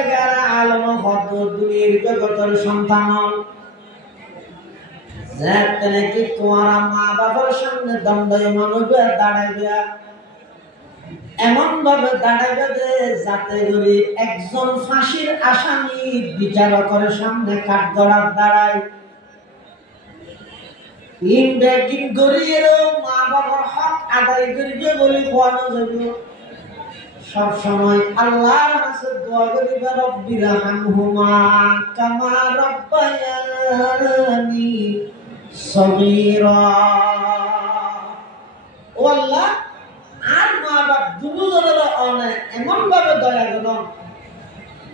জায়গার আলম হত দুনিয়ার জগতের সন্তান যেখানে কি তোমার মা বাবার সামনে দণ্ডায়মান হইবে দাঁড়াইবে এমন ভাবে দাঁড়াইবে যে যাতে করে একজন ফাঁসির আসামি বিচারকের সামনে কাঠগড়ার দাঁড়ায় ইনভেটিং গরিয়েরও মা বাবার হক আদায় করিবে বলে কোয়ানো যাবে সব সময় আল্লাহর কাছে দোয়া করিবে রব্বির হামহুমা কামা রব্বায়ানি সগীরা ও আল্লাহ আর মা বাপ দুজনের অনেক এমন ভাবে দয়া করো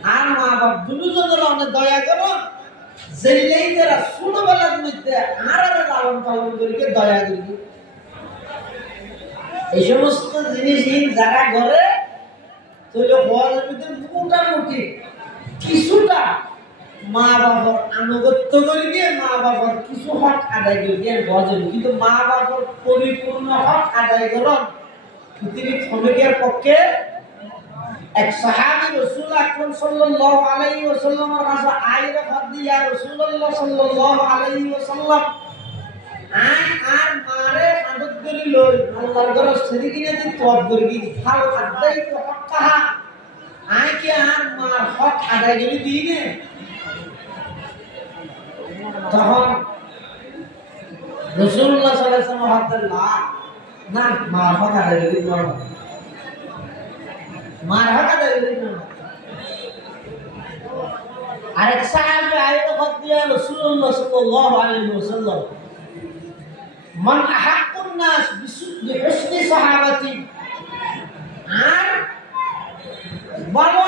আর মা বাপ দুজনের অনেক দয়া করো যেই তারা ছোটবেলার মধ্যে আর লালন পালন করিকে দয়া করি এই সমস্ত জিনিস যারা করে মোটামুটি কিছুটা মা বাবার আনুগত্য করে দিয়ে মা বাবার কিছু হক আদায় করে দিয়ে গজেন কিন্তু মা বাবার পরিপূর্ণ হক আদায় করন পৃথিবীর শ্রমিকের পক্ষে এক সাহাবী রাসূল আকরাম সাল্লাল্লাহু আলাইহি ওয়াসাল্লামের কাছে আইরে ফাদিয়া রাসূলুল্লাহ সাল্লাল্লাহু আলাইহি ওয়াসাল্লাম আর মারে আদত করি লই আল্লাহর ঘর সেদিকে যদি তওয়াব করি ফাল আদায় তো হক কাহা কি আর মার হক আদায় করে দিইনে তখন রাসূলুল্লাহ সাল্লাল্লাহু আলাইহি ওয়াসাল্লাম না মার হক আদায় করে দিই মার হক আদায় করে দিই আরেক সাহাবী আইরে ফাদিয়া রাসূলুল্লাহ সাল্লাল্লাহু আলাইহি ওয়াসাল্লাম মান আহাক্কুন নাস বিহুসনি সাহাবাতি আর বড়